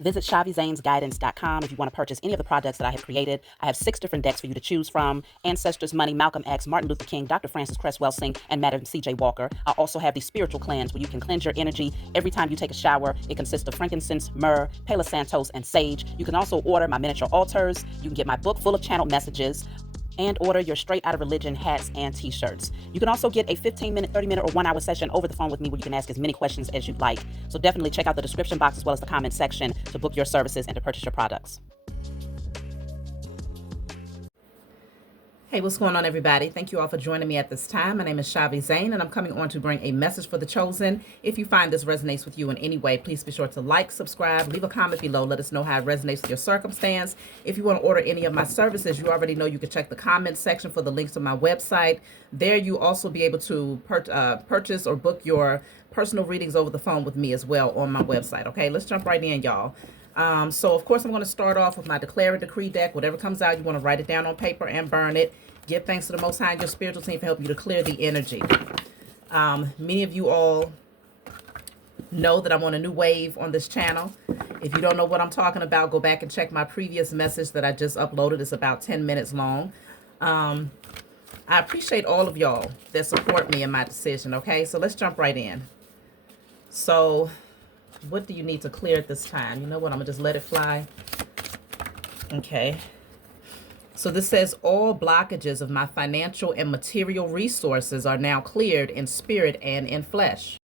Visit chhaviZanesGuidance.com if you want to purchase any of the projects that I have created. I have 6 different decks for you to choose from: Ancestors, Money, Malcolm X, Martin Luther King, Dr. Francis Cress Welsing, and Madam C.J. Walker. I also have the Spiritual Cleanse, where you can cleanse your energy every time you take a shower. It consists of frankincense, myrrh, Palo Santos, and sage. You can also order my miniature altars. You can get my book full of channeled messages, and order your Straight Outta Religion hats and t-shirts. You can also get a 15-minute, 30-minute, or 1-hour session over the phone with me, where you can ask as many questions as you'd like. So definitely check out the description box as well as the comment section to book your services and to purchase your products. Hey, what's going on, everybody? Thank you all for joining me at this time. My name is chhaviZaine, and I'm coming on to bring a message for the chosen. If you find this resonates with you in any way, please be sure to like, subscribe, leave a comment below. Let us know how it resonates with your circumstance. If you want to order any of my services, you already know you can check the comment section for the links to my website. There you also be able to purchase or book your personal readings over the phone with me as well on my website. Okay, let's jump right in, y'all. So of course I'm going to start off with my Declare and Decree deck. Whatever comes out, you want to write it down on paper and burn it. Give thanks to the Most High and your spiritual team for helping you to clear the energy. Many of you all know that I'm on a new wave on this channel. If you don't know what I'm talking about, go back and check my previous message that I just uploaded. It's about 10 minutes long. I appreciate all of y'all that support me in my decision. Okay, so let's jump right in. So what do you need to clear at this time? You know what? I'm gonna just let it fly. Okay. So this says, all blockages of my financial and material resources are now cleared in spirit and in flesh.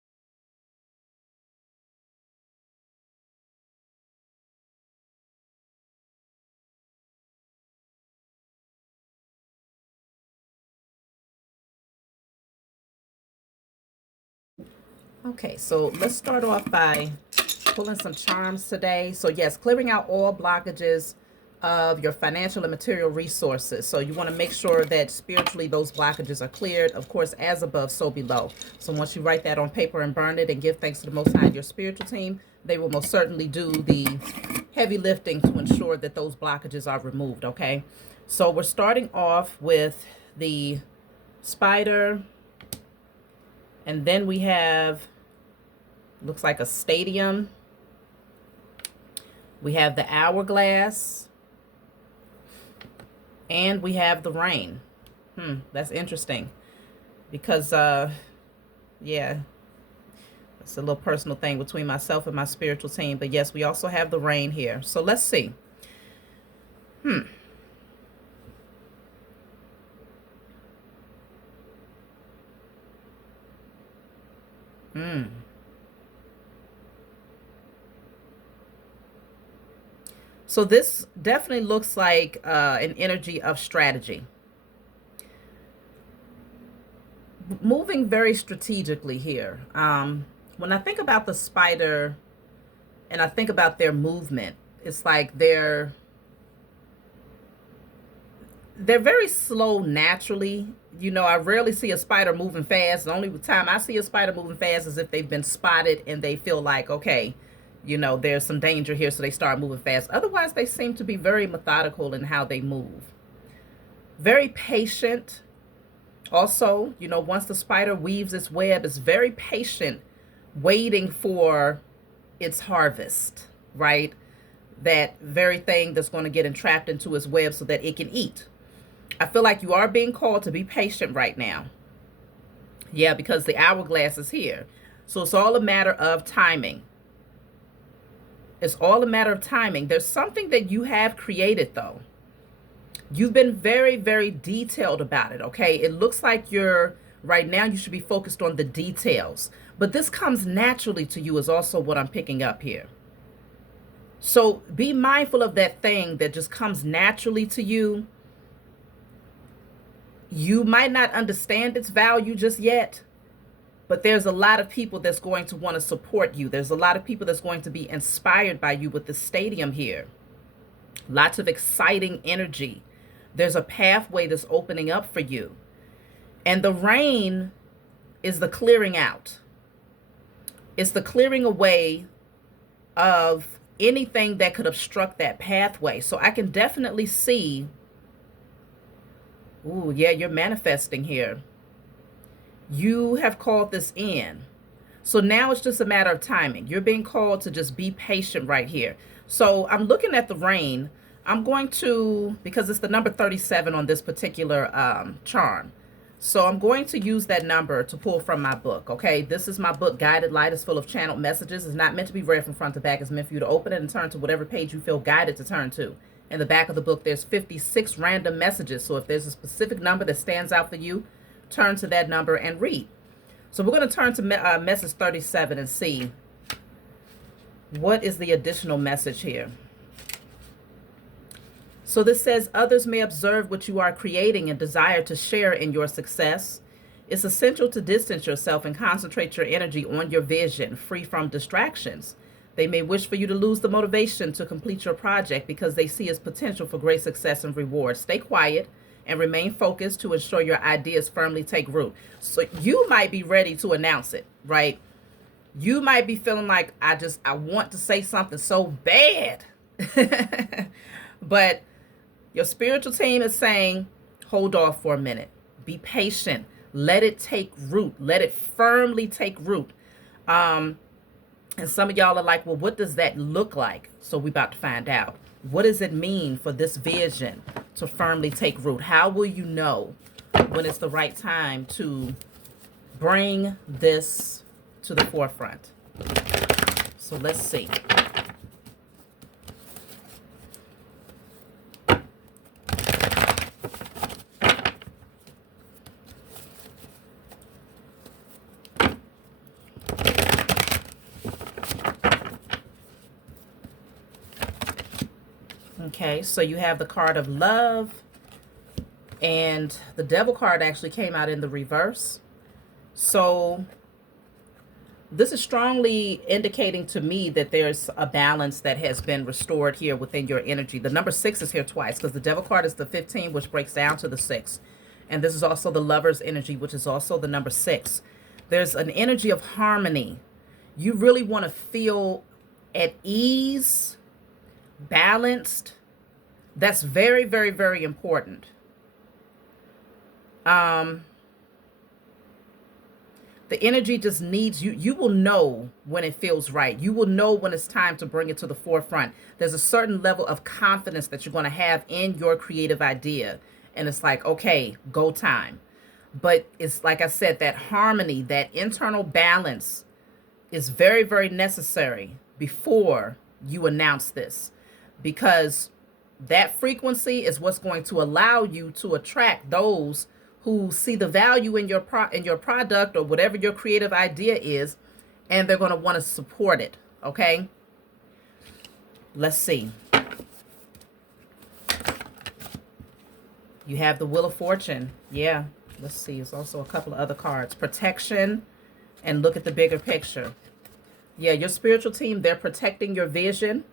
Okay, so let's start off by pulling some charms today. So yes, clearing out all blockages of your financial and material resources. So you want to make sure that spiritually those blockages are cleared. Of course, as above, so below. So once you write that on paper and burn it and give thanks to the Most High and your spiritual team, they will most certainly do the heavy lifting to ensure that those blockages are removed. Okay, so we're starting off with the spider, and then we have, looks like a stadium. We have the hourglass, and we have the rain. That's interesting because, yeah, it's a little personal thing between myself and my spiritual team. But yes, we also have the rain here. So let's see. So this definitely looks like an energy of strategy. Moving very strategically here. When I think about the spider and I think about their movement, it's like they're very slow naturally. You know, I rarely see a spider moving fast. The only time I see a spider moving fast is if they've been spotted and they feel like, okay, you know, there's some danger here, so they start moving fast. Otherwise, they seem to be very methodical in how they move. Very patient. Also, you know, once the spider weaves its web, it's very patient, waiting for its harvest, right? That very thing that's going to get entrapped into its web so that it can eat. I feel like you are being called to be patient right now. Yeah, because the hourglass is here. So it's all a matter of timing. It's all a matter of timing. There's something that you have created, though. You've been very, very detailed about it, okay? It looks like right now you should be focused on the details. But this comes naturally to you is also what I'm picking up here. So be mindful of that thing that just comes naturally to you. You might not understand its value just yet, but there's a lot of people that's going to want to support you. There's a lot of people that's going to be inspired by you with the stadium here. Lots of exciting energy. There's a pathway that's opening up for you. And the rain is the clearing out. It's the clearing away of anything that could obstruct that pathway. So I can definitely see, ooh, yeah, you're manifesting here. You have called this in. So now it's just a matter of timing. You're being called to just be patient right here. So I'm looking at the rain. I'm going to, because it's the number 37 on this particular charm. So I'm going to use that number to pull from my book, okay? This is my book, Guided Light. Is full of channeled messages. It's not meant to be read from front to back. It's meant for you to open it and turn to whatever page you feel guided to turn to. In the back of the book, there's 56 random messages. So if there's a specific number that stands out for you, turn to that number and read. So we're going to turn to message 37 and see what is the additional message here. So this says, others may observe what you are creating and desire to share in your success. It's essential to distance yourself and concentrate your energy on your vision, free from distractions. They may wish for you to lose the motivation to complete your project because they see its potential for great success and reward. Stay quiet and remain focused to ensure your ideas firmly take root. So you might be ready to announce it, right? You might be feeling like, I want to say something so bad. But your spiritual team is saying, hold off for a minute. Be patient. Let it take root. Let it firmly take root. And some of y'all are like, well, what does that look like? So we're about to find out. What does it mean for this vision to firmly take root? How will you know when it's the right time to bring this to the forefront? So let's see. Okay, so you have the card of love, and the devil card actually came out in the reverse. So this is strongly indicating to me that there's a balance that has been restored here within your energy. The number 6 is here twice because the devil card is the 15, which breaks down to the 6. And this is also the lover's energy, which is also the number 6. There's an energy of harmony. You really want to feel at ease, balanced. That's very, very, very important. The energy just needs you. You will know when it feels right. You will know when it's time to bring it to the forefront. There's a certain level of confidence that you're going to have in your creative idea. And it's like, okay, go time. But it's like I said, that harmony, that internal balance is very, very necessary before you announce this. Because that frequency is what's going to allow you to attract those who see the value in your product or whatever your creative idea is, and they're going to want to support it. Okay? Let's see. You have the Wheel of Fortune. Yeah. Let's see. There's also a couple of other cards. Protection, and look at the bigger picture. Yeah, your spiritual team, they're protecting your vision.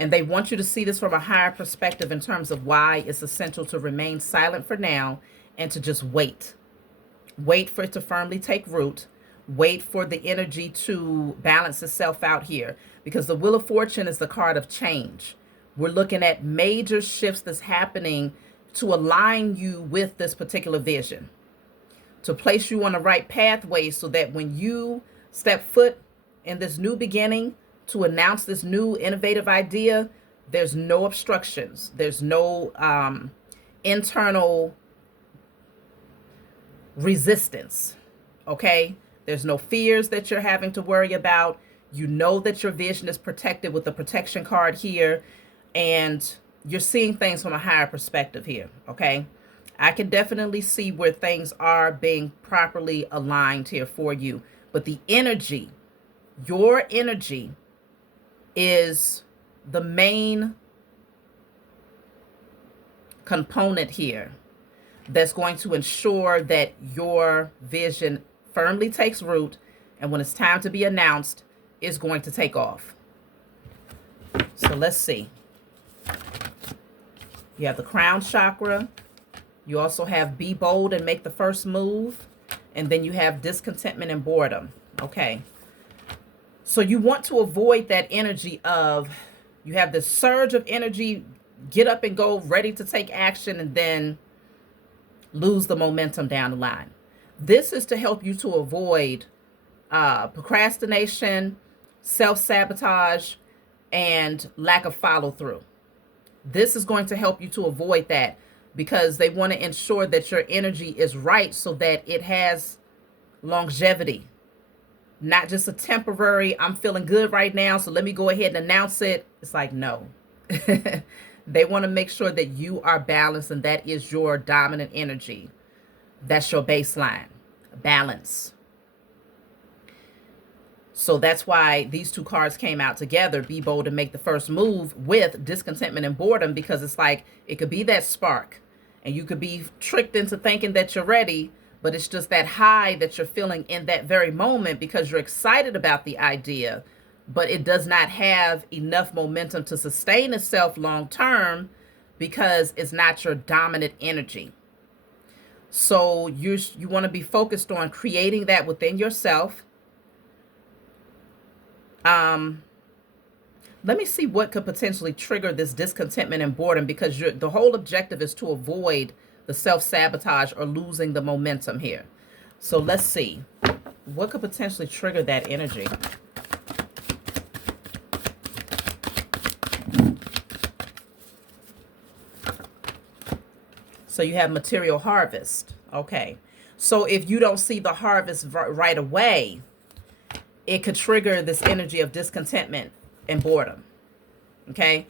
And they want you to see this from a higher perspective in terms of why it's essential to remain silent for now and to just wait. Wait for it to firmly take root. Wait for the energy to balance itself out here. Because the Wheel of Fortune is the card of change. We're looking at major shifts that's happening to align you with this particular vision. To place you on the right pathway so that when you step foot in this new beginning, to announce this new innovative idea, there's no obstructions. There's no internal resistance, okay? There's no fears that you're having to worry about. You know that your vision is protected with the protection card here, and you're seeing things from a higher perspective here, okay? I can definitely see where things are being properly aligned here for you, but the energy, your energy, is the main component here that's going to ensure that your vision firmly takes root, and when it's time to be announced, is going to take off. So let's see. You have the crown chakra. You also have be bold and make the first move. And then you have discontentment and boredom. Okay. So you want to avoid that energy of, you have this surge of energy, get up and go, ready to take action, and then lose the momentum down the line. This is to help you to avoid procrastination, self-sabotage, and lack of follow-through. This is going to help you to avoid that because they want to ensure that your energy is right so that it has longevity, not just a temporary, I'm feeling good right now, so let me go ahead and announce it. It's like, no. They want to make sure that you are balanced, and that is your dominant energy. That's your baseline, balance. So that's why these two cards came out together. Be bold and make the first move with discontentment and boredom, because it's like it could be that spark and you could be tricked into thinking that you're ready, but it's just that high that you're feeling in that very moment because you're excited about the idea, but it does not have enough momentum to sustain itself long term because it's not your dominant energy. So you want to be focused on creating that within yourself. Let me see what could potentially trigger this discontentment and boredom, because the whole objective is to avoid the self-sabotage or losing the momentum here. So let's see what could potentially trigger that energy. So you have material harvest. Okay. So if you don't see the harvest right away, it could trigger this energy of discontentment and boredom. Okay.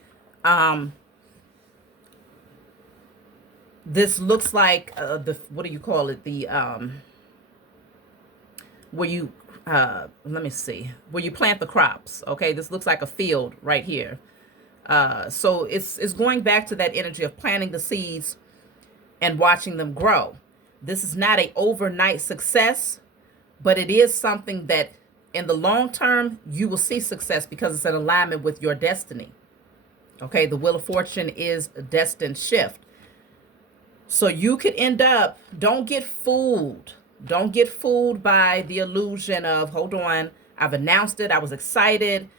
This looks like what do you call it? The where you let me see, where you plant the crops. Okay, this looks like a field right here. So it's going back to that energy of planting the seeds and watching them grow. This is not an overnight success, but it is something that in the long term, you will see success because it's in alignment with your destiny. Okay, the Wheel of Fortune is a destined shift. So you could end up, don't get fooled. Don't get fooled by the illusion of, hold on, I've announced it, I was excited,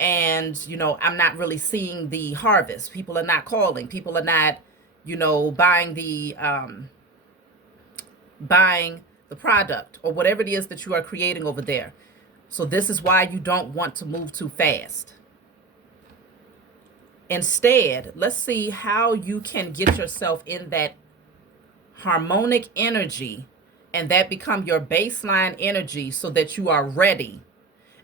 and, I'm not really seeing the harvest. People are not calling. People are not, buying the product or whatever it is that you are creating over there. So this is why you don't want to move too fast. Instead, let's see how you can get yourself in that harmonic energy and that become your baseline energy so that you are ready.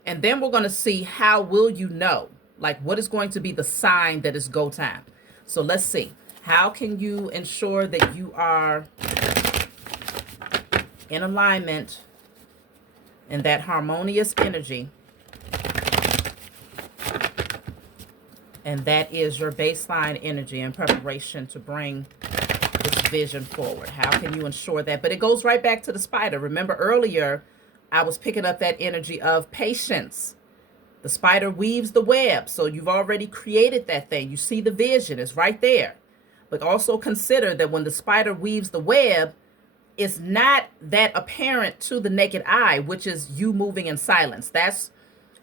And then we're going to see how will you know, like what is going to be the sign that it's go time. So let's see, how can you ensure that you are in alignment in that harmonious energy, and that is your baseline energy in preparation to bring this vision forward. How can you ensure that? But it goes right back to the spider. Remember earlier, I was picking up that energy of patience. The spider weaves the web. So you've already created that thing. You see the vision, it's right there. But also consider that when the spider weaves the web, it's not that apparent to the naked eye, which is you moving in silence. That's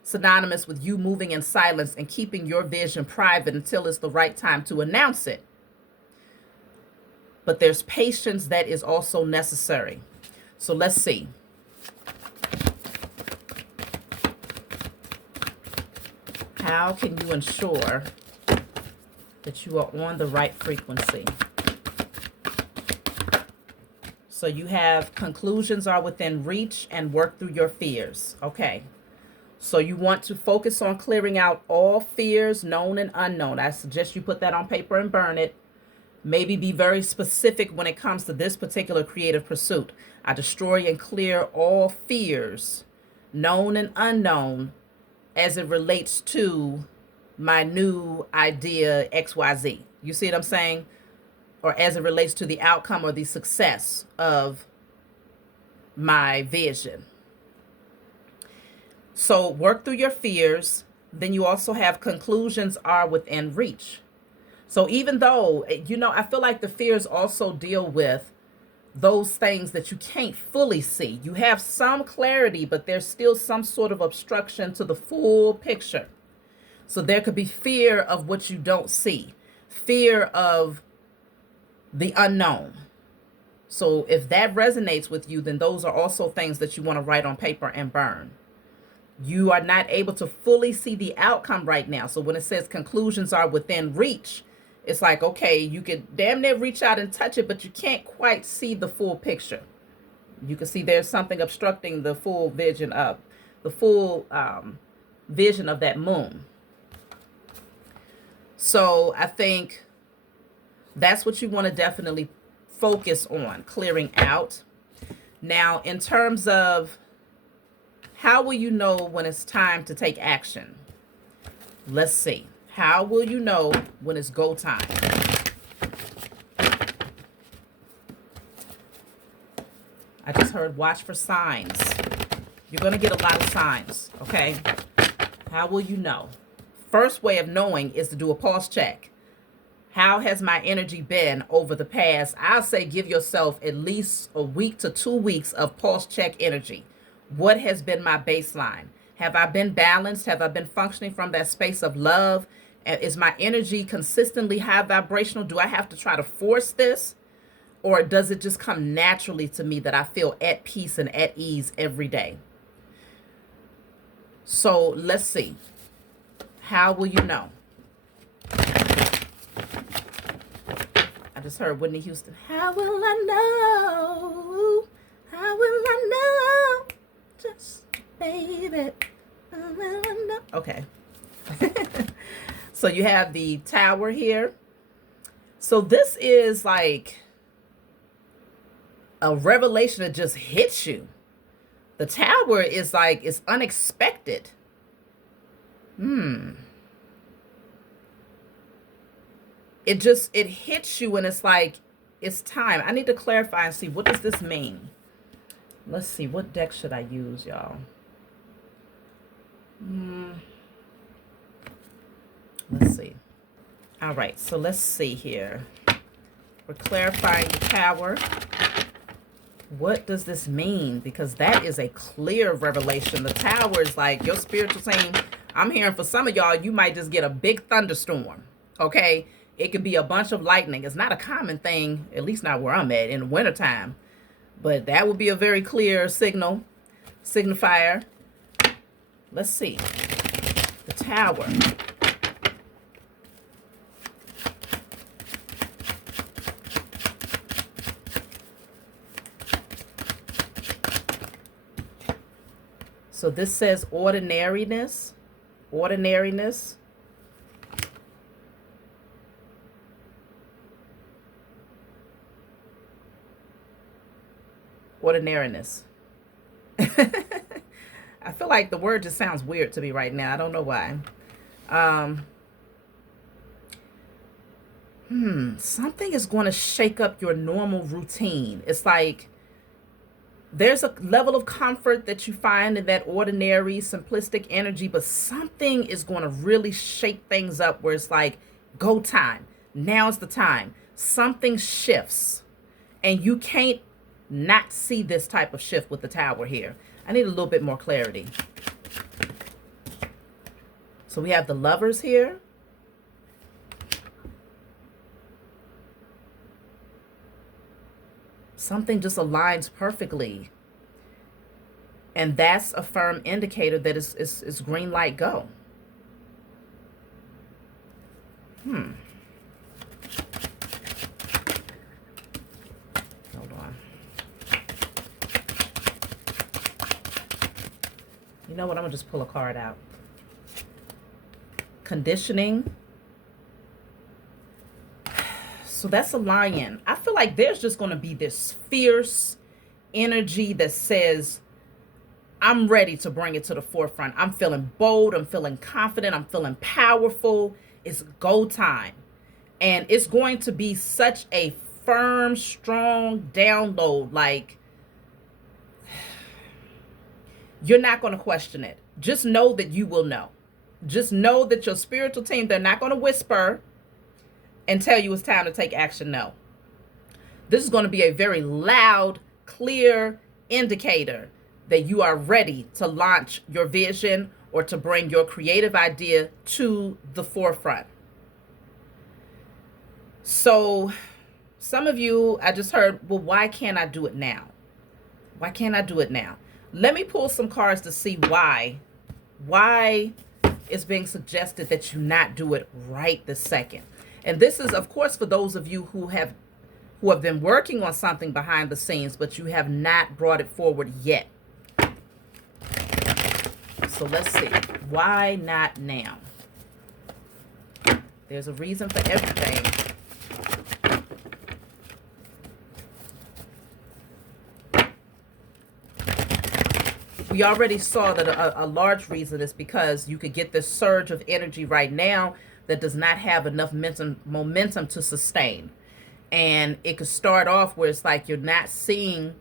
synonymous with you moving in silence and keeping your vision private until it's the right time to announce it. But there's patience that is also necessary. So let's see. How can you ensure that you are on the right frequency? So you have conclusions are within reach and work through your fears. Okay. So you want to focus on clearing out all fears, known and unknown. I suggest you put that on paper and burn it. Maybe be very specific when it comes to this particular creative pursuit. I destroy and clear all fears, known and unknown, as it relates to my new idea XYZ. You see what I'm saying? Or as it relates to the outcome or the success of my vision. So work through your fears. Then you also have conclusions are within reach. So even though, I feel like the fears also deal with those things that you can't fully see. You have some clarity, but there's still some sort of obstruction to the full picture. So there could be fear of what you don't see, fear of the unknown. So if that resonates with you, then those are also things that you want to write on paper and burn. You are not able to fully see the outcome right now. So when it says conclusions are within reach, it's like, okay, you could damn near reach out and touch it, but you can't quite see the full picture. You can see there's something obstructing the full vision of that moon. So I think that's what you want to definitely focus on, clearing out. Now, in terms of how will you know when it's time to take action? Let's see. How will you know when it's go time? I just heard watch for signs. You're going to get a lot of signs, okay? How will you know? First way of knowing is to do a pulse check. How has my energy been over the past? I'll say give yourself at least a week to 2 weeks of pulse check energy. What has been my baseline? Have I been balanced? Have I been functioning from that space of love? Is my energy consistently high vibrational? Do I have to try to force this? Or does it just come naturally to me that I feel at peace and at ease every day? So let's see. How will you know? I just heard Whitney Houston. How will I know? How will I know? Just, baby. How will I know? Okay. So you have the Tower here. So this is like a revelation that just hits you. The Tower is like, it's unexpected. It hits you and it's like, it's time. I need to clarify and see, what does this mean? Let's see, what deck should I use, y'all? Let's see. All right, so let's see here. We're clarifying the Tower. What does this mean? Because that is a clear revelation. The Tower is like your spiritual team. I'm hearing for some of y'all, you might just get a big thunderstorm, okay? It could be a bunch of lightning. It's not a common thing, at least not where I'm at, in the wintertime. But that would be a very clear signifier. Let's see. The Tower. So this says ordinariness. Ordinariness. Ordinariness. I feel like the word just sounds weird to me right now. I don't know why. Something is going to shake up your normal routine. It's like there's a level of comfort that you find in that ordinary, simplistic energy, but something is going to really shake things up where it's like, go time. Now's the time. Something shifts. And you can't not see this type of shift with the Tower here. I need a little bit more clarity. So we have the Lovers here. Something just aligns perfectly. And that's a firm indicator that it's green light, go. Hold on. You know what? I'm going to just pull a card out. Conditioning. So that's a Lion. I feel like there's just going to be this fierce energy that says, I'm ready to bring it to the forefront. I'm feeling bold. I'm feeling confident. I'm feeling powerful. It's go time. And it's going to be such a firm, strong download. Like, you're not going to question it. Just know that you will know. Just know that your spiritual team, they're not going to whisper and tell you it's time to take action. No. This is going to be a very loud, clear indicator that you are ready to launch your vision or to bring your creative idea to the forefront. So Some of you, I just heard, well, why can't I do it now? Why can't I do it now? Let me pull some cards to see why. Why it's being suggested that you not do it right this second. And this is, of course, for those of you who have been working on something behind the scenes, but you have not brought it forward yet. So let's see. Why not now? There's a reason for everything. We already saw that a large reason is because you could get this surge of energy right now that does not have enough momentum to sustain. And it could start off where it's like you're not seeing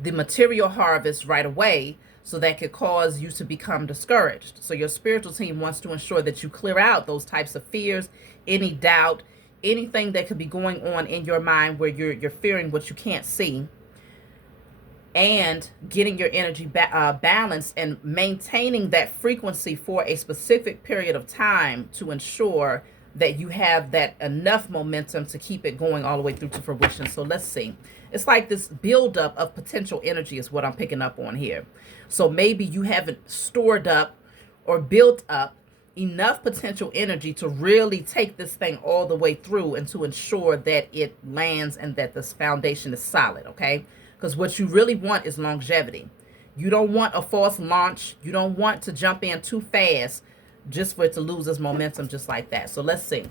the material harvest right away, so that could cause you to become discouraged. So your spiritual team wants to ensure that you clear out those types of fears, any doubt, anything that could be going on in your mind where you're fearing what you can't see, and getting your energy balanced and maintaining that frequency for a specific period of time to ensure that you have that enough momentum to keep it going all the way through to fruition. So let's see. It's like this buildup of potential energy is what I'm picking up on here. So maybe you haven't stored up or built up enough potential energy to really take this thing all the way through and to ensure that it lands and that this foundation is solid, okay? Because what you really want is longevity. You don't want a false launch. You don't want to jump in too fast just for it to lose its momentum just like that. So let's see.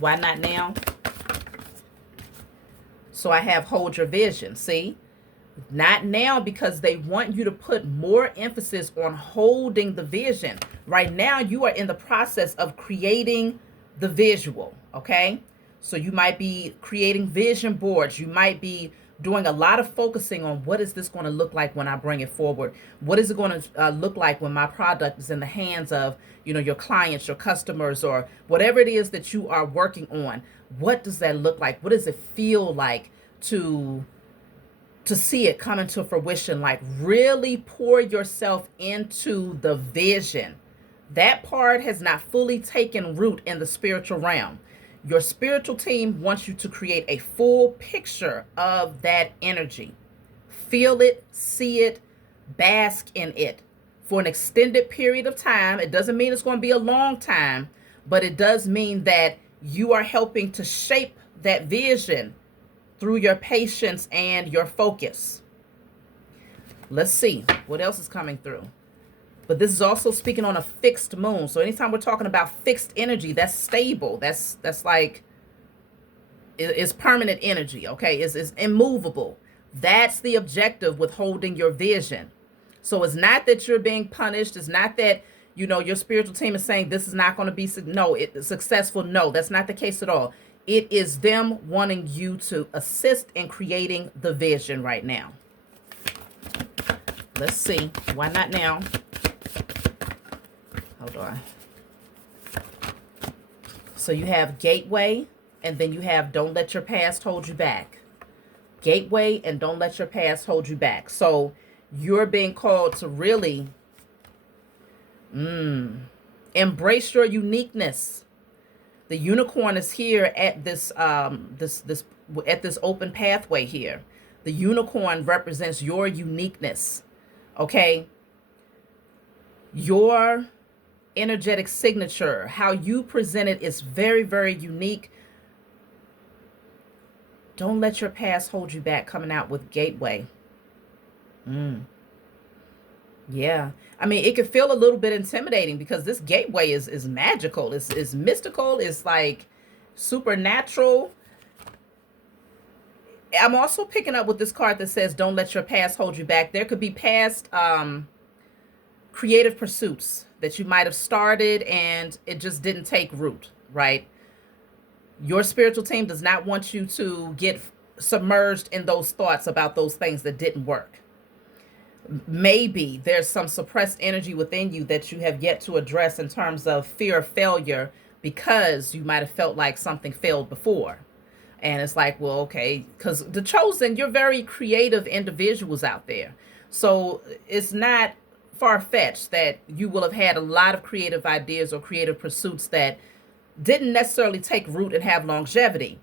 Why not now? So I have hold your vision. See? Not now, because they want you to put more emphasis on holding the vision. Right now, you are in the process of creating the visual, okay? So you might be creating vision boards. You might be doing a lot of focusing on what is this going to look like when I bring it forward? What is it going to look like when my product is in the hands of, your clients, your customers, or whatever it is that you are working on? What does that look like? What does it feel like to see it come into fruition? Like, really pour yourself into the vision. That part has not fully taken root in the spiritual realm. Your spiritual team wants you to create a full picture of that energy. Feel it, see it, bask in it for an extended period of time. It doesn't mean it's going to be a long time, but it does mean that you are helping to shape that vision through your patience and your focus. Let's see what else is coming through. But this is also speaking on a fixed moon. So anytime we're talking about fixed energy, that's stable. That's like, it's permanent energy, okay? It's immovable. That's the objective with holding your vision. So it's not that you're being punished. It's not that, your spiritual team is saying this is not going to be successful. No, that's not the case at all. It is them wanting you to assist in creating the vision right now. Let's see. Why not now? Hold on. So you have gateway, and then you have don't let your past hold you back. Gateway and don't let your past hold you back. So you're being called to really embrace your uniqueness. The unicorn is here at this this open pathway here. The unicorn represents your uniqueness. Okay? Your energetic signature, how you present it, is very, very unique. Don't let your past hold you back, coming out with gateway. Yeah. I mean, it could feel a little bit intimidating because this gateway is magical. It's mystical. It's like supernatural. I'm also picking up with this card that says, don't let your past hold you back. There could be past creative pursuits that you might have started and it just didn't take root, right? Your spiritual team does not want you to get submerged in those thoughts about those things that didn't work. Maybe there's some suppressed energy within you that you have yet to address in terms of fear of failure, because you might have felt like something failed before. And it's like, well, okay, because the chosen, you're very creative individuals out there. So it's not far-fetched that you will have had a lot of creative ideas or creative pursuits that didn't necessarily take root and have longevity.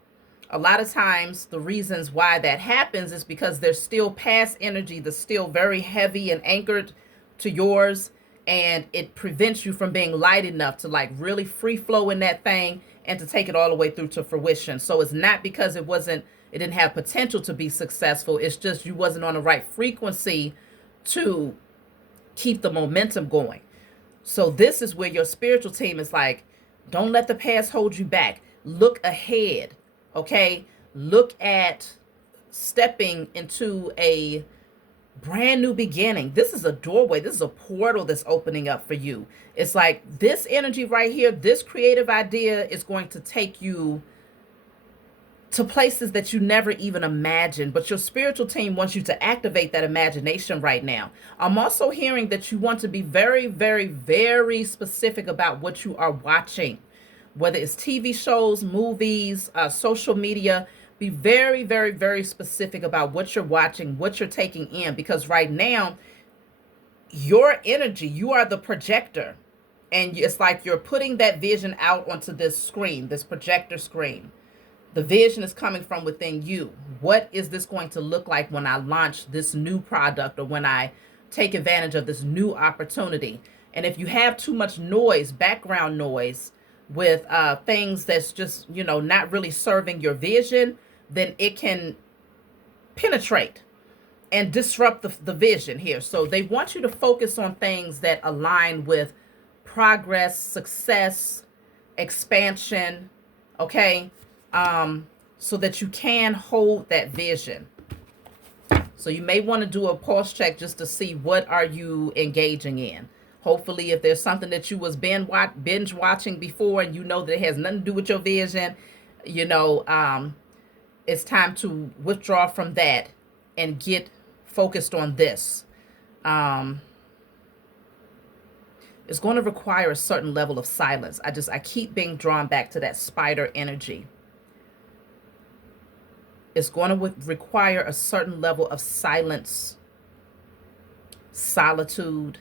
A lot of times the reasons why that happens is because there's still past energy that's still very heavy and anchored to yours, and it prevents you from being light enough to like really free flow in that thing and to take it all the way through to fruition. So it's not because it didn't have potential to be successful. It's just you wasn't on the right frequency to keep the momentum going. So this is where your spiritual team is like, don't let the past hold you back. Look ahead, okay? Look at stepping into a brand new beginning. This is a doorway. This is a portal that's opening up for you. It's like this energy right here, this creative idea is going to take you to places that you never even imagined, but your spiritual team wants you to activate that imagination right now. I'm also hearing that you want to be very, very, very specific about what you are watching, whether it's TV shows, movies, social media. Be very, very, very specific about what you're watching, what you're taking in, because right now, your energy, you are the projector, and it's like you're putting that vision out onto this screen, this projector screen. The vision is coming from within you. What is this going to look like when I launch this new product, or when I take advantage of this new opportunity? And if you have too much noise, background noise, with things that's just, not really serving your vision, then it can penetrate and disrupt the vision here. So they want you to focus on things that align with progress, success, expansion, okay? So that you can hold that vision. So you may want to do a pulse check just to see what are you engaging in. Hopefully, if there's something that you was binge watching before and you know that it has nothing to do with your vision, it's time to withdraw from that and get focused on this. It's going to require a certain level of silence. I keep being drawn back to that spider energy. It's going to require a certain level of silence, solitude,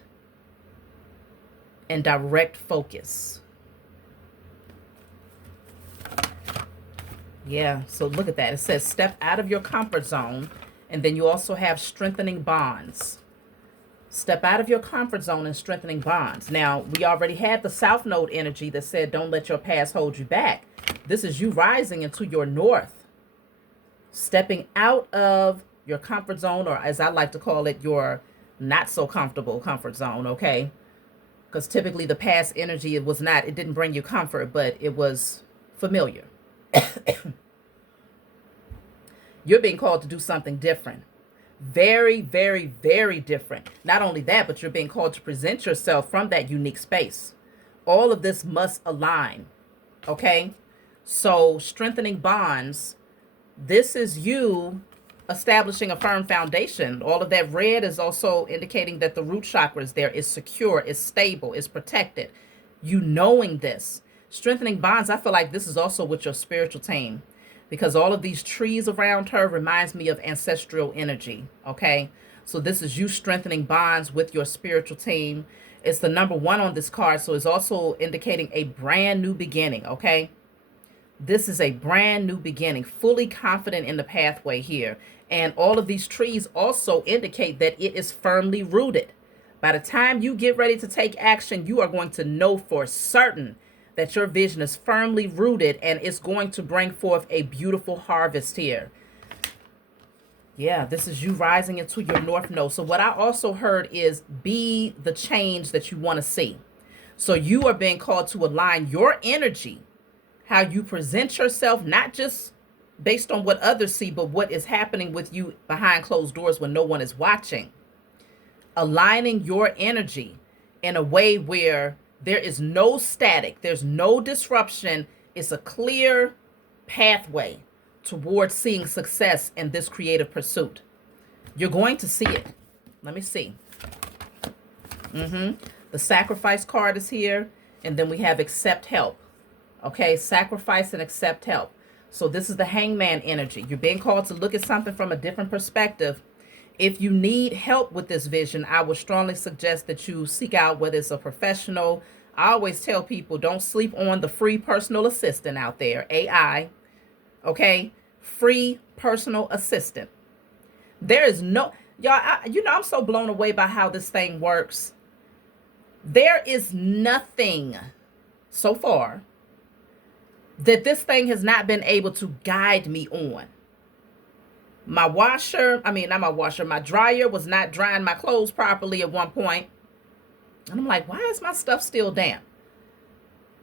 and direct focus. Yeah, so look at that. It says step out of your comfort zone, and then you also have strengthening bonds. Step out of your comfort zone and strengthening bonds. Now, we already had the South Node energy that said don't let your past hold you back. This is you rising into your north. Stepping out of your comfort zone, or as I like to call it, your not so comfortable comfort zone, okay? Because typically the past energy, it didn't bring you comfort, but it was familiar. You're being called to do something different. Very, very, very different. Not only that, but you're being called to present yourself from that unique space. All of this must align, okay? So strengthening bonds, this is you establishing a firm foundation. All of that red is also indicating that the root chakra is there, is secure, is stable, is protected. You knowing this. Strengthening bonds, I feel like this is also with your spiritual team, because all of these trees around her reminds me of ancestral energy, okay? So this is you strengthening bonds with your spiritual team. It's the number 1 on this card, so it's also indicating a brand new beginning, okay? This is a brand new beginning, fully confident in the pathway here. And all of these trees also indicate that it is firmly rooted. By the time you get ready to take action, you are going to know for certain that your vision is firmly rooted and it's going to bring forth a beautiful harvest here. Yeah, this is you rising into your north node. So what I also heard is be the change that you want to see. So you are being called to align your energy, how you present yourself, not just based on what others see, but what is happening with you behind closed doors when no one is watching. Aligning your energy in a way where there is no static, there's no disruption. It's a clear pathway towards seeing success in this creative pursuit. You're going to see it. Let me see. The sacrifice card is here, and then we have accept help. Okay, sacrifice and accept help. So this is the hangman energy. You're being called to look at something from a different perspective. If you need help with this vision, I would strongly suggest that you seek out whether it's a professional. I always tell people don't sleep on the free personal assistant out there, AI. Okay, free personal assistant. There is no, y'all, I'm so blown away by how this thing works. There is nothing so far that this thing has not been able to guide me on. My my dryer was not drying my clothes properly at one point. And I'm like, why is my stuff still damp?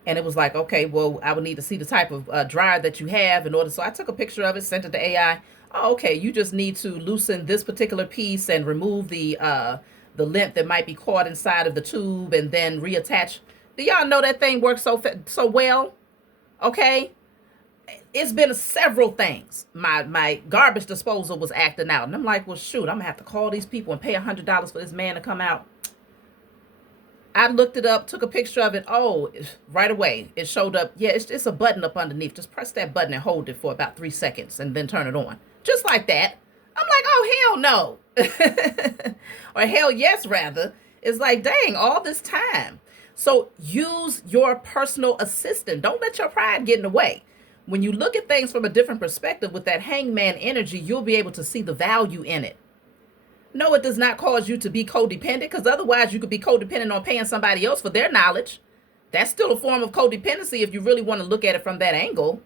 And it was like, okay, well, I would need to see the type of dryer that you have in order. So I took a picture of it, sent it to AI. Oh, okay, you just need to loosen this particular piece and remove the lint that might be caught inside of the tube and then reattach. Do y'all know that thing works so well? Okay. It's been several things. My garbage disposal was acting out. And I'm like, well, shoot, I'm going to have to call these people and pay $100 for this man to come out. I looked it up, took a picture of it. Oh, right away, it showed up. Yeah, it's a button up underneath. Just press that button and hold it for about 3 seconds and then turn it on. Just like that. I'm like, oh, hell no. Or hell yes, rather. It's like, dang, all this time. So use your personal assistant. Don't let your pride get in the way. When you look at things from a different perspective with that hangman energy, you'll be able to see the value in it. No, it does not cause you to be codependent, because otherwise you could be codependent on paying somebody else for their knowledge. That's still a form of codependency if you really want to look at it from that angle.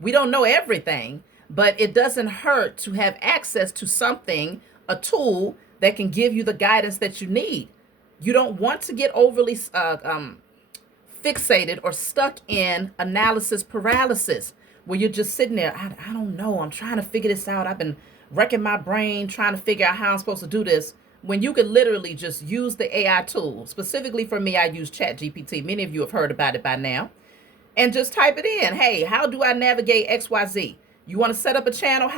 We don't know everything, but it doesn't hurt to have access to something, a tool that can give you the guidance that you need. You don't want to get overly fixated or stuck in analysis paralysis, where you're just sitting there. I don't know. I'm trying to figure this out. I've been wrecking my brain trying to figure out how I'm supposed to do this, when you could literally just use the AI tool. Specifically for me, I use ChatGPT. Many of you have heard about it by now. And just type it in. Hey, how do I navigate XYZ? You want to set up a channel?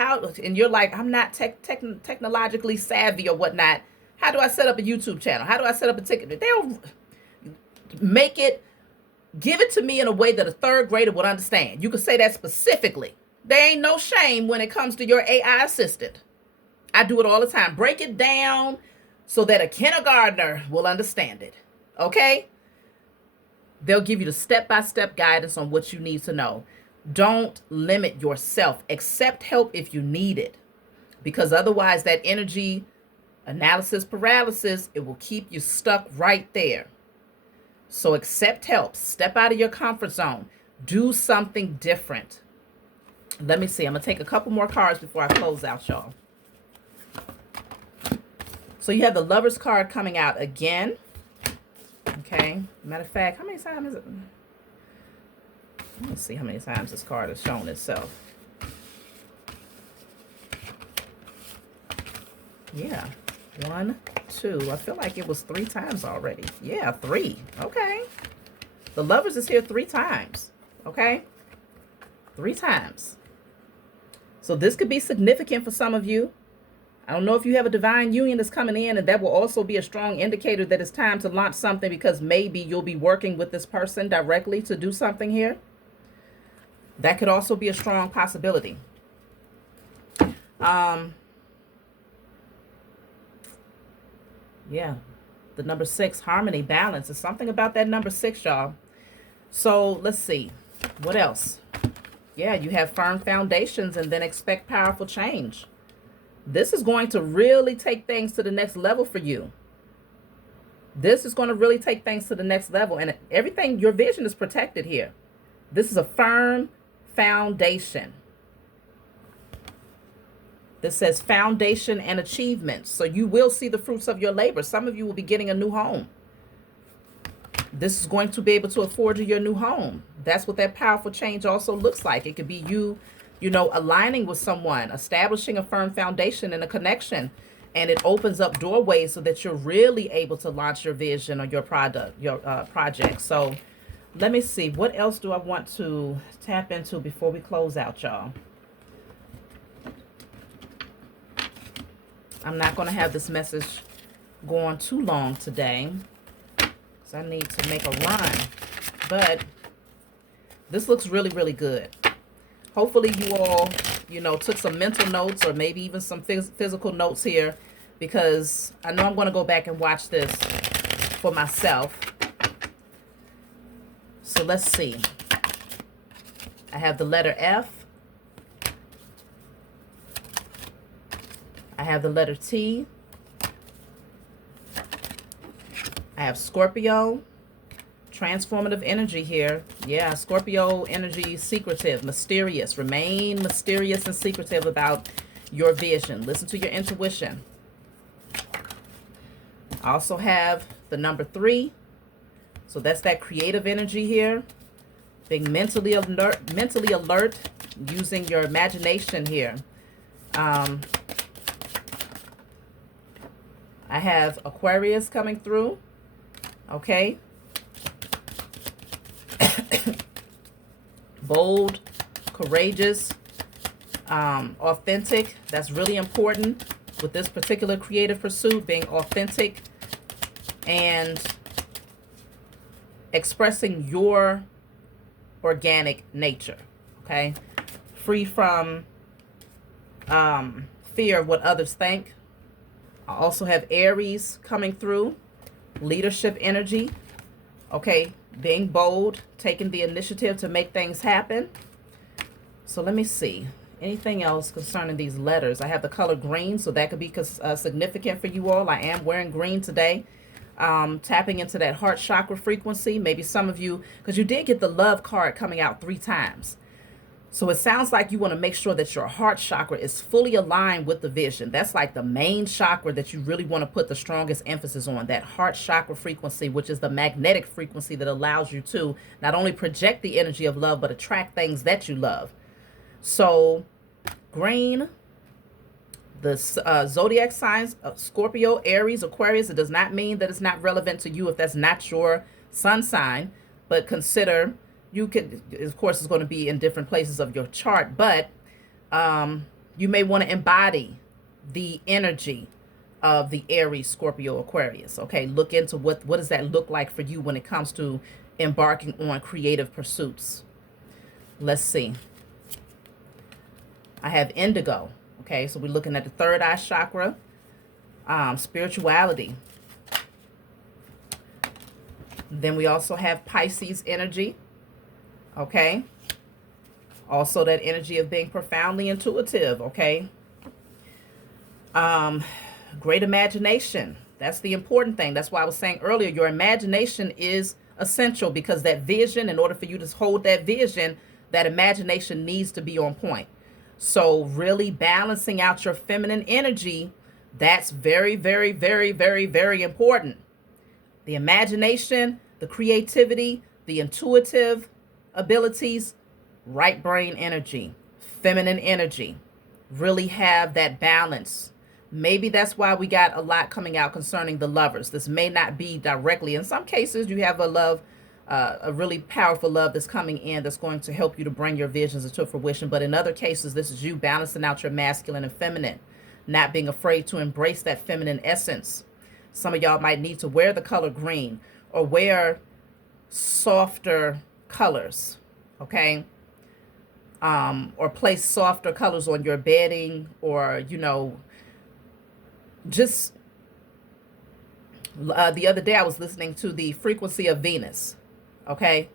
And you're like, I'm not technologically savvy or whatnot. How do I set up a YouTube channel? How do I set up a ticket? They'll make it, give it to me in a way that a third grader would understand. You could say that specifically. There ain't no shame when it comes to your AI assistant. I do it all the time. Break it down so that a kindergartner will understand it. Okay? They'll give you the step-by-step guidance on what you need to know. Don't limit yourself. Accept help if you need it. Because otherwise that energy analysis paralysis, it will keep you stuck right there. So accept help. Step out of your comfort zone. Do something different. Let me see. I'm going to take a couple more cards before I close out, y'all. So you have the Lover's card coming out again. Okay. Matter of fact, how many times is it? Let's see how many times this card has shown itself. Yeah. 1, 2. I feel like it was 3 times already. Yeah, 3. Okay. The Lovers is here 3 times. Okay. 3 times. So this could be significant for some of you. I don't know if you have a divine union that's coming in, and that will also be a strong indicator that it's time to launch something, because maybe you'll be working with this person directly to do something here. That could also be a strong possibility. Yeah, the number 6, harmony, balance. There's something about that number 6, y'all. So let's see. What else? Yeah, you have firm foundations and then expect powerful change. This is going to really take things to the next level for you. This is going to really take things to the next level. And everything, your vision is protected here. This is a firm foundation. This says foundation and achievements. So you will see the fruits of your labor. Some of you will be getting a new home. This is going to be able to afford you your new home. That's what that powerful change also looks like. It could be you, aligning with someone, establishing a firm foundation and a connection. And it opens up doorways so that you're really able to launch your vision or your project. So let me see. What else do I want to tap into before we close out, y'all? I'm not going to have this message go on too long today, because I need to make a run. But this looks really, really good. Hopefully you all, took some mental notes or maybe even some physical notes here, because I know I'm going to go back and watch this for myself. So let's see. I have the letter F, I have the letter T. I have Scorpio. Transformative energy here. Yeah, Scorpio energy, secretive, mysterious. Remain mysterious and secretive about your vision. Listen to your intuition. I also have the number 3. So that's that creative energy here. Being mentally alert, using your imagination here. I have Aquarius coming through. Okay. Bold, courageous, authentic. That's really important with this particular creative pursuit, being authentic and expressing your organic nature, okay? Free from fear of what others think. I also have Aries coming through, leadership energy, okay? Being bold, taking the initiative to make things happen. So let me see. Anything else concerning these letters? I have the color green, so that could be significant for you all. I am wearing green today. Tapping into that heart chakra frequency. Maybe some of you, because you did get the love card coming out 3 times. So it sounds like you want to make sure that your heart chakra is fully aligned with the vision. That's like the main chakra that you really want to put the strongest emphasis on, that heart chakra frequency, which is the magnetic frequency that allows you to not only project the energy of love, but attract things that you love. So green, the zodiac signs of Scorpio, Aries, Aquarius, it does not mean that it's not relevant to you if that's not your sun sign, but consider you could, of course, it's going to be in different places of your chart, but you may want to embody the energy of the Aries, Scorpio, Aquarius. Okay, look into what does that look like for you when it comes to embarking on creative pursuits. Let's see. I have indigo. Okay, so we're looking at the third eye chakra, spirituality. Then we also have Pisces energy. Okay. Also that energy of being profoundly intuitive. Okay. Great imagination. That's the important thing. That's why I was saying earlier, your imagination is essential, because that vision, in order for you to hold that vision, that imagination needs to be on point. So really balancing out your feminine energy, that's very, very, very, very, very important. The imagination, the creativity, the intuitive abilities, right brain energy, feminine energy, really have that balance. Maybe that's why we got a lot coming out concerning the lovers. This may not be directly. In some cases, you have a love, a really powerful love that's coming in that's going to help you to bring your visions into fruition. But in other cases, this is you balancing out your masculine and feminine, not being afraid to embrace that feminine essence. Some of y'all might need to wear the color green or wear softer colors, okay? Or place softer colors on your bedding, or, you know, just the other day I was listening to the frequency of Venus, okay?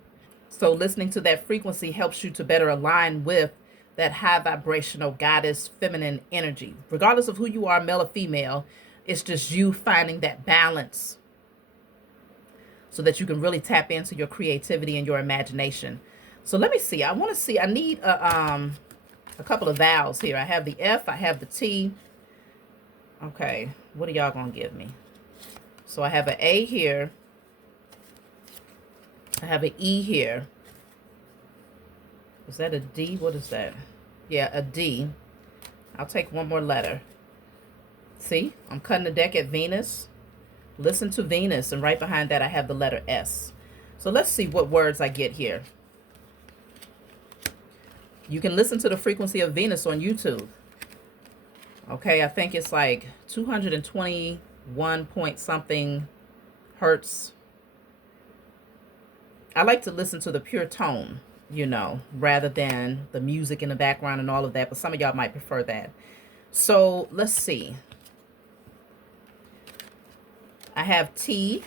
So listening to that frequency helps you to better align with that high vibrational goddess feminine energy. Regardless of who you are, male or female, it's just you finding that balance so that you can really tap into your creativity and your imagination. So let me see. I want to see. I need a couple of vowels here. I have the F. I have the T. Okay. What are y'all going to give me? So I have an A here. I have an E here. Is that a D? What is that? Yeah, a D. I'll take one more letter. See? I'm cutting the deck at Venus. Listen to Venus. And right behind that, I have the letter S. So let's see what words I get here. You can listen to the frequency of Venus on YouTube. Okay, I think it's like 221 point something hertz. I like to listen to the pure tone, you know, rather than the music in the background and all of that. But some of y'all might prefer that. So let's see. I have T.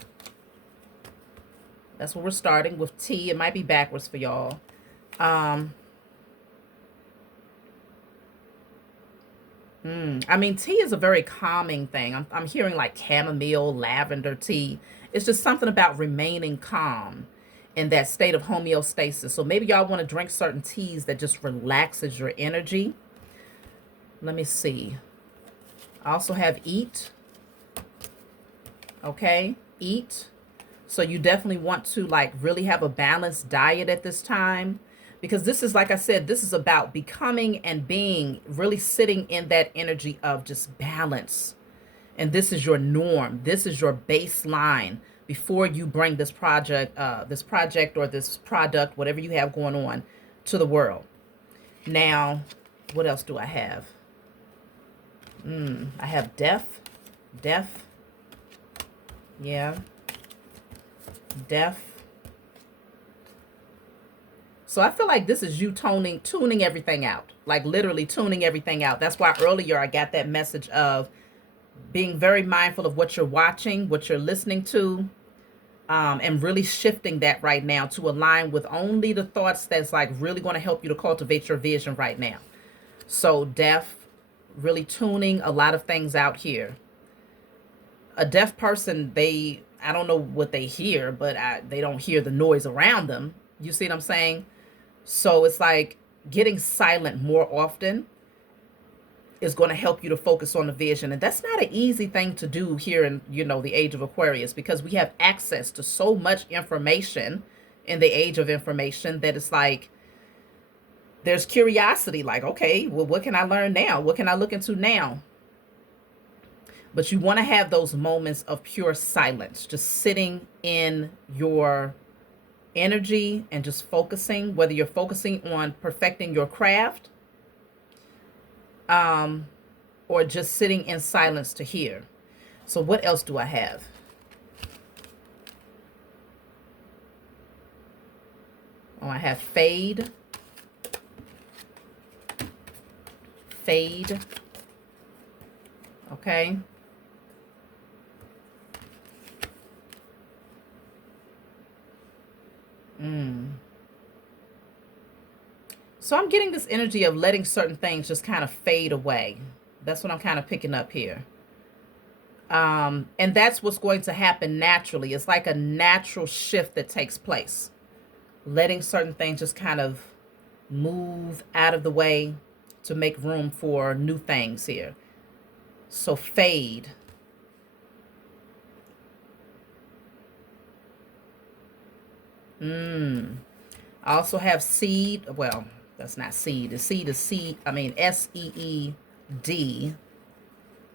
That's what we're starting with, T. It might be backwards for y'all. I mean, tea is a very calming thing. I'm hearing like chamomile, lavender tea. It's just something about remaining calm in that state of homeostasis. So maybe y'all want to drink certain teas that just relaxes your energy. Let me see. I also have eat. Okay, eat. So you definitely want to like really have a balanced diet at this time, because this is, like I said, this is about becoming and being really sitting in that energy of just balance. And this is your norm. This is your baseline before you bring this project or this product, whatever you have going on, to the world. Now, what else do I have? I have deaf, yeah, deaf. So I feel like this is you tuning everything out, like literally tuning everything out. That's why earlier I got that message of being very mindful of what you're watching, what you're listening to, and really shifting that right now to align with only the thoughts that's like really going to help you to cultivate your vision right now. So deaf, really tuning a lot of things out here. A deaf person, I don't know what they hear, but they don't hear the noise around them. You see what I'm saying? So it's like getting silent more often is going to help you to focus on the vision. And that's not an easy thing to do here in, the age of Aquarius, because we have access to so much information in the age of information that it's like there's curiosity, like, okay, well, what can I learn now? What can I look into now? But you want to have those moments of pure silence, just sitting in your energy and just focusing, whether you're focusing on perfecting your craft, or just sitting in silence to hear. So what else do I have? Oh, I have fade. Fade. Okay. So I'm getting this energy of letting certain things just kind of fade away. That's what I'm kind of picking up here. And that's what's going to happen naturally. It's like a natural shift that takes place. Letting certain things just kind of move out of the way to make room for new things here. So fade. I also have seed. Well, that's not seed. The seed is seed. I mean, SEED.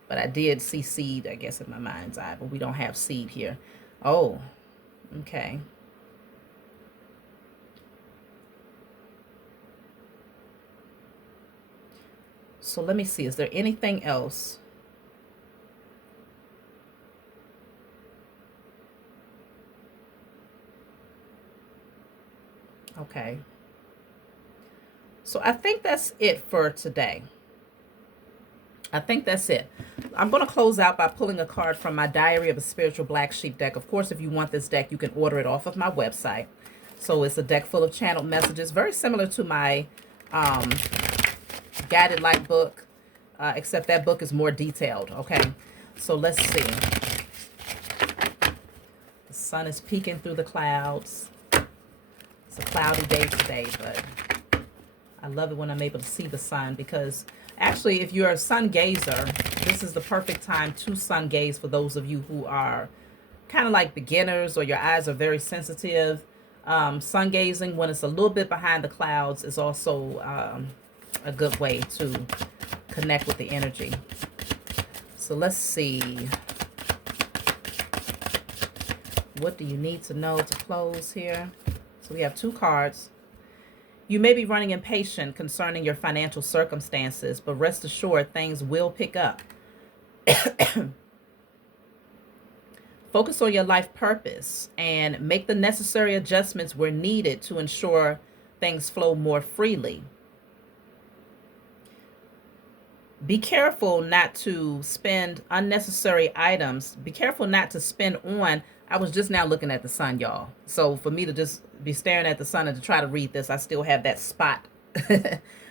But I did see seed, I guess, in my mind's eye. But we don't have seed here. Oh, okay. So let me see. Is there anything else? Okay. So I think that's it for today. I think that's it. I'm going to close out by pulling a card from my Diary of a Spiritual Black Sheep deck. Of course, if you want this deck, you can order it off of my website. So it's a deck full of channeled messages, very similar to my Guided Light book, except that book is more detailed. Okay, so let's see. The sun is peeking through the clouds. It's a cloudy day today, but I love it when I'm able to see the sun, because actually, if you're a sun gazer, this is the perfect time to sun gaze for those of you who are kind of like beginners or your eyes are very sensitive. Sun gazing when it's a little bit behind the clouds is also a good way to connect with the energy. So let's see. What do you need to know to close here? So we have two cards. You may be running impatient concerning your financial circumstances, but rest assured things will pick up. Focus on your life purpose and make the necessary adjustments where needed to ensure things flow more freely. Be careful not to spend unnecessary items. Be careful not to spend on. I was just now looking at the sun, y'all. So for me to just be staring at the sun and to try to read this, I still have that spot.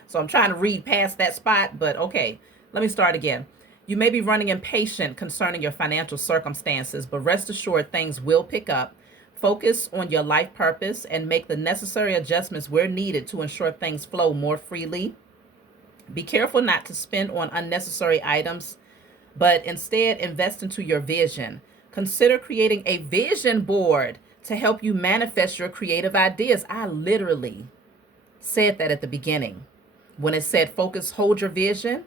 So I'm trying to read past that spot, but okay. Let me start again. You may be running impatient concerning your financial circumstances, but rest assured things will pick up. Focus on your life purpose and make the necessary adjustments where needed to ensure things flow more freely. Be careful not to spend on unnecessary items, but instead invest into your vision. Consider creating a vision board to help you manifest your creative ideas. I literally said that at the beginning. When it said focus, hold your vision,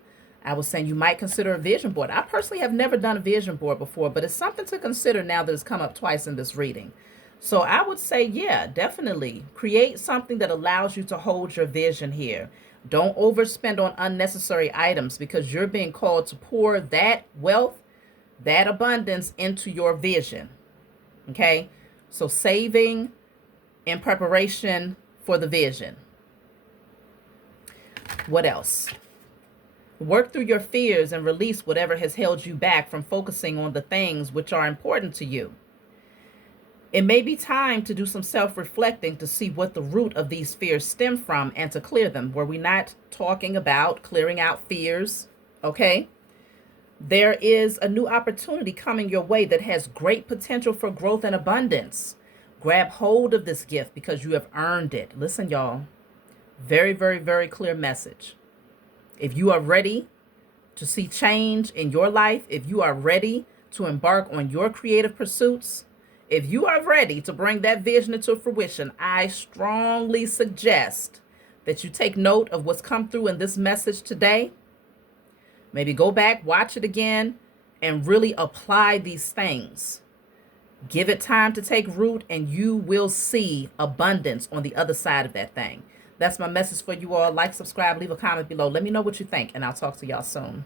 I was saying you might consider a vision board. I personally have never done a vision board before, but it's something to consider now that it's come up twice in this reading. So I would say, yeah, definitely create something that allows you to hold your vision here. Don't overspend on unnecessary items because you're being called to pour that wealth, that abundance into your vision. Okay? So saving in preparation for the vision. What else? Work through your fears and release whatever has held you back from focusing on the things which are important to you. It may be time to do some self-reflecting to see what the root of these fears stem from and to clear them. Were we not talking about clearing out fears? Okay. There is a new opportunity coming your way that has great potential for growth and abundance. Grab hold of this gift because you have earned it. Listen, y'all. Very, very, very clear message. If you are ready to see change in your life, if you are ready to embark on your creative pursuits, if you are ready to bring that vision into fruition, I strongly suggest that you take note of what's come through in this message today. Maybe go back, watch it again, and really apply these things. Give it time to take root, and you will see abundance on the other side of that thing. That's my message for you all. Like, subscribe, leave a comment below. Let me know what you think, and I'll talk to y'all soon.